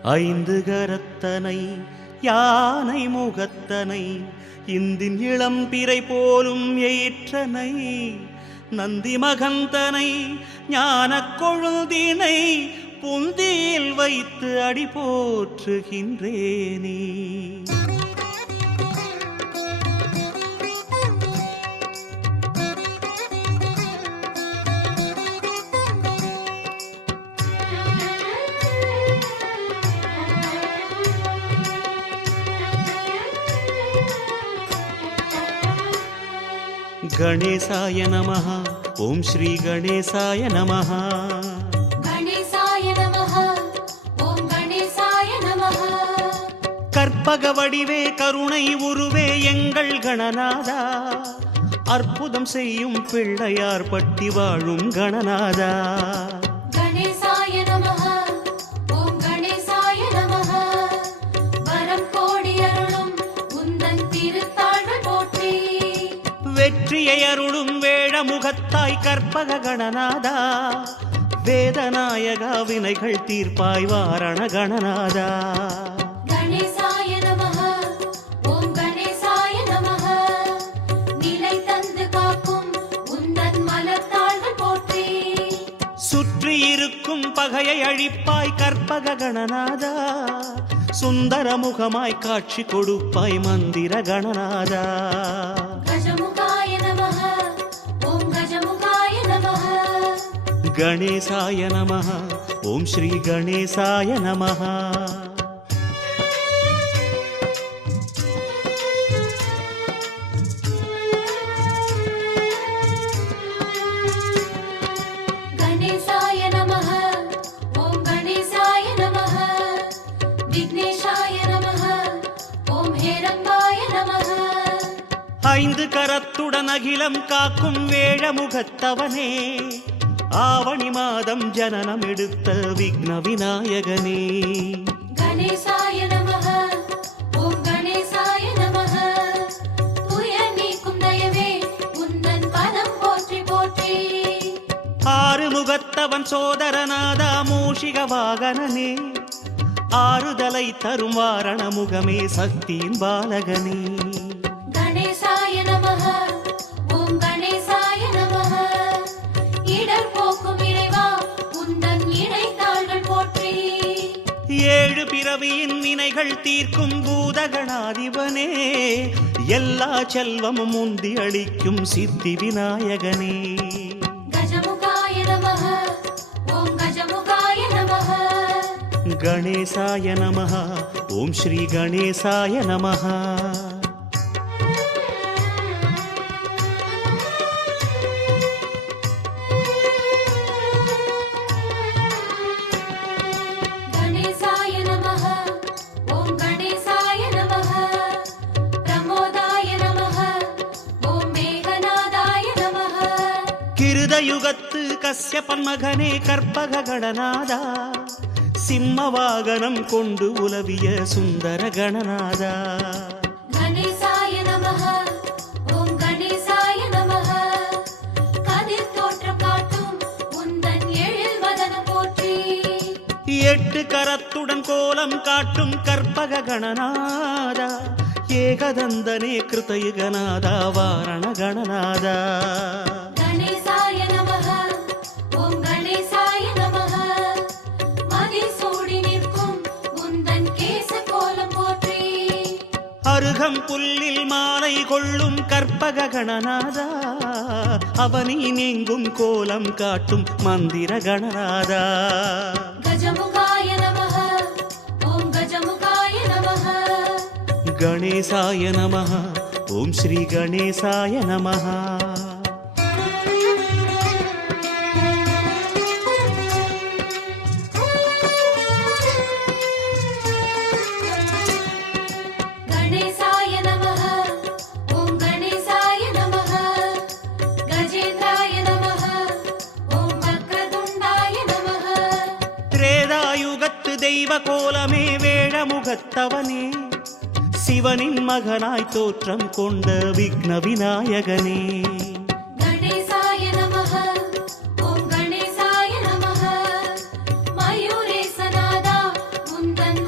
ஐந்து கரத்தனை யானை முகத்தனை இந்தின் இளம் பிறை போலும் ஏற்றனை நந்தி மகந்தனை ஞான கொழுந்தினை புந்தியில் வைத்து அடி போற்றுகின்றேனே. गणेशाय नमः ओम श्री गणेशाय नमः. गणेशाय नमः ओम गणेशाय नमः. கற்பக வடிவே கருணை உருவே எங்கள் கணநாதா, அற்புதம் செய்யும் பிள்ளையார் பட்டி வாழும் கணநாதா. गणेशाय नमः ओम गणेशाय नमः. வரம் கோடி அருளும் உந்தன் திருத்தாள்கள் போற்றி. வெற்றியை அருளும் வேழ முகத்தாய் கற்பக கணநாதா, வேதநாயகா வினைகள் தீர்ப்பாய் வாரண கணநாதா. गणेशाय नमः ओम गणेशाय नमः. நிலை தந்து காக்கும் உந்தன் மலர்த்தாள்கள் போற்றி. சுற்றி இருக்கும் பகையை அழிப்பாய் கற்பக கணநாதா, சுந்தர முகமாய் காட்சி கொடுப்பாய் மந்திர கணநாதா. गजमुखाय नमः ओम गजमुखाय नमः. गणेशाय नमः ओम श्री गणेशाय नमः. गणेशाय नमः ओम गणेशाय नमः. विघ्नेशाय नमः ओम हेरंबाय नमः. ஐந்து கரத்துடன் அகிலம் காக்கும் வேழ முகத்தவனே, ஆவணி மாதம் ஜனனம் எடுத்த விக்ன விநாயகனே. गणेशाय नमः ओम गणेशाय नमः. துய நீக்கும் தயவே உந்தன் பதம் போற்றி போற்றி. ஆறு முகத்தவன் சோதரநாதா மூஷிக வாகனனே, ஆறுதலை தரும் வாரண முகமே சக்தியின் பாலகனே. गणेशाय नमः ओम गणेशाय नमः. இடர் போக்கும் இறைவா உந்தன் இணைத்தாள்கள் போற்றி. ஏழு பிறவியின் வினைகள் தீர்க்கும் பூதகணாதிபனே, எல்லா செல்வமும் முந்தி அளிக்கும் சித்தி விநாயகனே. गजमुखाय नमः ओम गजमुखाय नमः. गणेशाय नमः ओम श्री गणेशाय नमः. गणेशाय नमः ओम गणेशाय नमः. प्रमोदाय नमः ओम मेघनादाय नमः. கிருதயுகத்து கஸ்யபன் மகனே கற்பக கணநாதா, சிம்ம வாகனம் கொண்டு உலவிய சுந்தர கணநாதா. गणेशाय नमः ओम गणेशाय नमः. கதிர் தோற்றம் காட்டும் உந்தன் எழில் வதனம் போற்றி. எட்டு கரத்துடன் கோலம் காட்டும் கற்பக கணநாதா, ஏகதந்தனே கிருதயுகநாதா வாரண கணநாதா. गणेशाय नमः ओम गणेशाय नमः. மதில் சூடி நிற்கும் உந்தன் கேச கோலம் போற்றி. அருகம் புல்லில் மாலை கொள்ளும் கற்பக கணநாதா, அவனின் எங்கும் கோலம் காட்டும் மந்திர கணநாதா. गजमुखाय नमः ओम गजमुखाय नमः. गणेशाय नमः ओम श्री गणेशाय नमः. गणेशाय नमः ओम गणेशाय नमः. गजेन्द्राय नमः ओम वक्रतुण्डाय नमः. திரேதாயுகத்து தெய்வ கோலமே வேழ முகத்தவனே, சிவனின் மகனாய் தோற்றம் கொண்ட விக்ன விநாயகனே. गणेशाय नमः ओम गणेशाय नमः. मयूरेशनादा उन्दन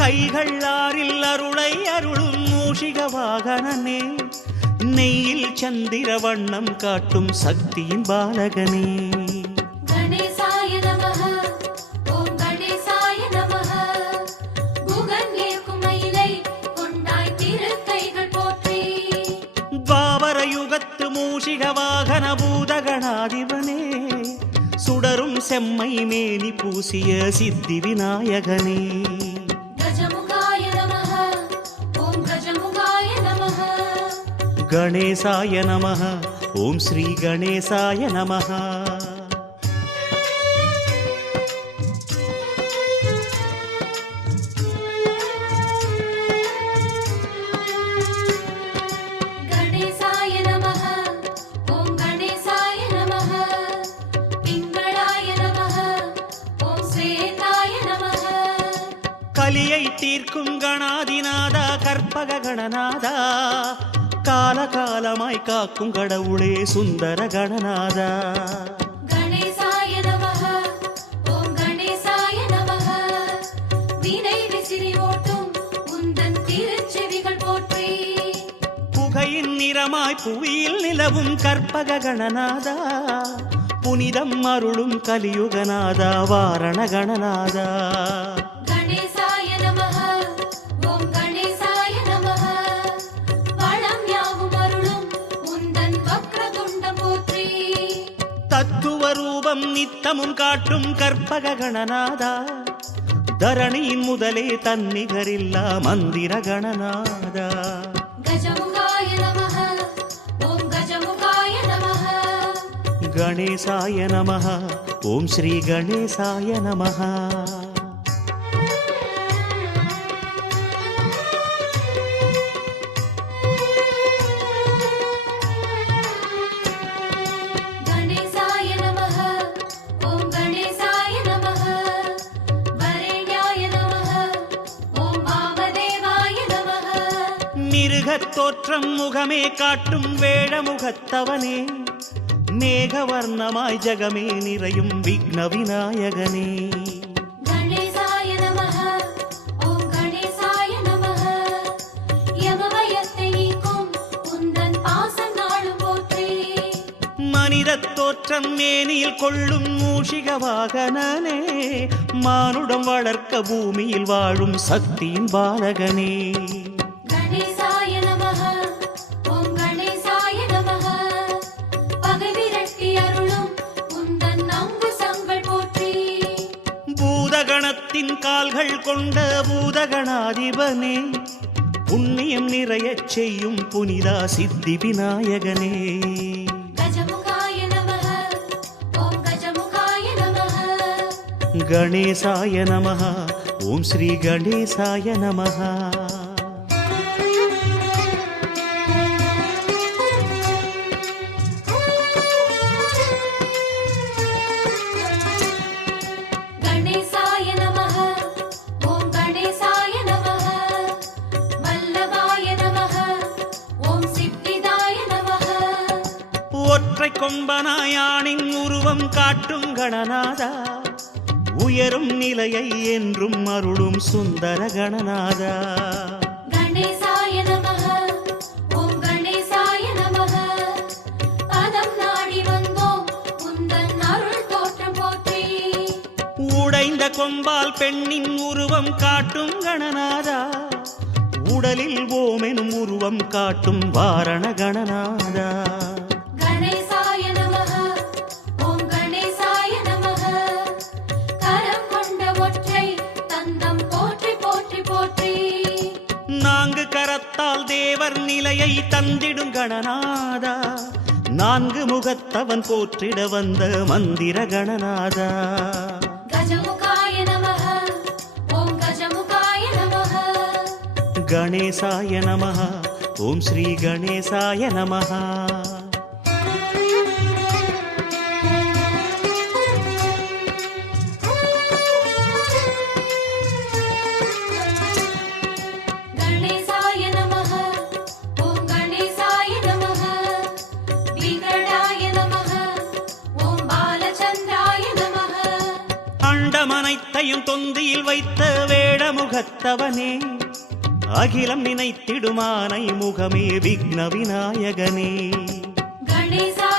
கைகள் ஆறில் அருளை அருளும் மூஷிக வாகனனே, நெய்யில் சந்திர வண்ணம் காட்டும் சக்தியின் பாலகனே. கணேசாய நமஹ ஓம் கணேசாய நமஹ குகன் ஏற்கும் மயிலை கொண்டாய் திருக்கைகள் போற்றி. துவாபர யுகத்து மூஷிக வாகன பூதகணாதிபனே, சுடரும் செம்மை மேனி பூசிய சித்தி விநாயகனே. கஜமுகாய நமஹ ஓம் கஜமுகாய நமஹ கணேசாய நமஹ ஓம் ஸ்ரீ கணேசாய நமஹ. கணேசாய நமஹ ஓம் கணேசாய நமஹ பிங்களாய நமஹ ஓம் ஸ்வேதாய நமஹ. கலியை தீர்க்கும் கணாதிநாதா கற்பக கணநாதா, காலகாலமாய் காக்கும் கடவுளே சுந்தர கணநாதா. கணேசாய நமஹ ஓம் கணேசாய நமஹ வினை விசிறி ஓட்டும் உந்தன் திருச்செவிகள் போற்றி. புகையின் நிறமாய் புவியில் நிலவும் கற்பக கணநாதா, புனிதம் அருளும் கலியுகநாதா வாரண கணநாதா. கணேசாய நமஹ ஓம் கணேசாய நமஹ வளம் யாவும் அருளும் உந்தன் வக்ரதுண்டம் போற்றி. தத்துவ ரூபம் நித்தமும் காட்டும் கற்பக கணநாதா, தரணியின் முதலே தன்னிகரில்லா மந்திர கணநாதா. கஜமுகாய நமஹ ஓம் கஜமுகாய நமஹ கணேசாய நமஹ ஓம் ஸ்ரீ கணேசாய நமஹ. கணேசாய நமஹ ஓம் கணேசாய நமஹ வரண்யாய நமஹ ஓம் வாமதேவாய நமஹ. மிருகத் தோற்றம் முகமே காட்டும் வேழமுகத்தவனே, மேகவர்ணமாய் ஜகமே நிறையும் விக்ன விநாயகனே. கணேசாய நமஹ ஓம் கணேசாய நமஹ யமவயத்தை நீக்கும் உந்தன் பாசம் நாளும் போற்றி. மனிதத் தோற்றம் மேனியில் கொள்ளும் மூஷிக வாகனனே, மானுடம் வளர்க்க பூமியில் வாழும் சக்தியின் பாலகனே. கணேசாய நமஹ ஓம் கணேசாய நமஹ பகை விரட்டி அருளும் உந்தன் அங்குசங்கள் போற்றி. பூதகணத்தின் கால்கள் கொண்ட பூதகணாதிபனே, புண்ணியம் நிறையச் செய்யும் புனிதா சித்தி விநாயகனே. கஜமுகாய நமஹ ஓம் கஜமுகாய நமஹ கணேசாய நமஹ ஓம் ஸ்ரீ கணேசாய நமஹ. கணேசாய நமஹ ஓம் கணேசாய நமஹ வல்லபாய நமஹ ஓம் சித்திதாய நமஹ. ஒற்றை கொம்பனாயானின் உருவம் காட்டும் கணநாதா, உயரும் நிலையை என்றும் அருளும் சுந்தர கணநாதா. கணேசாய நமஹ ஓம் கணேசாய நமஹ பதம் நாடி வந்தோம் உந்தன் அருள் தோற்றம் போற்றி. உடைந்த கொம்பால் பெண்ணின் உருவம் காட்டும் கணநாதா, உடலில் ஓமெனும் உருவம் காட்டும் வாரண கணநாதா. கணேசாய நமஹ ஓம் கணேசாய நமஹ கரம் கொண்ட ஒற்றை தந்தம் போற்றி போற்றி போற்றி. நான்கு கரத்தால் தேவர் நிலையை தந்திடும் கணநாதா, நான்கு முகத்தவன் போற்றிட வந்த மந்திர கணநாதா. கஜமுகாய நமஹ ஓம் கஜமுகாய நமஹ கணேசாய நமஹ ஓம் ஸ்ரீ கணேசாய நமஹ. கணேசாய நமஹ ஓம் கணேசாய நமஹ விகடாய நமஹ ஓம் பாலச்சந்திராய நமஹ. அண்டமனைத்தையும் தொந்தியில் வைத்த வேடமுகத்தவனே, அகிலம் நினைத்திடுமானை முகமே விக்ன விநாயகனே. கணேசா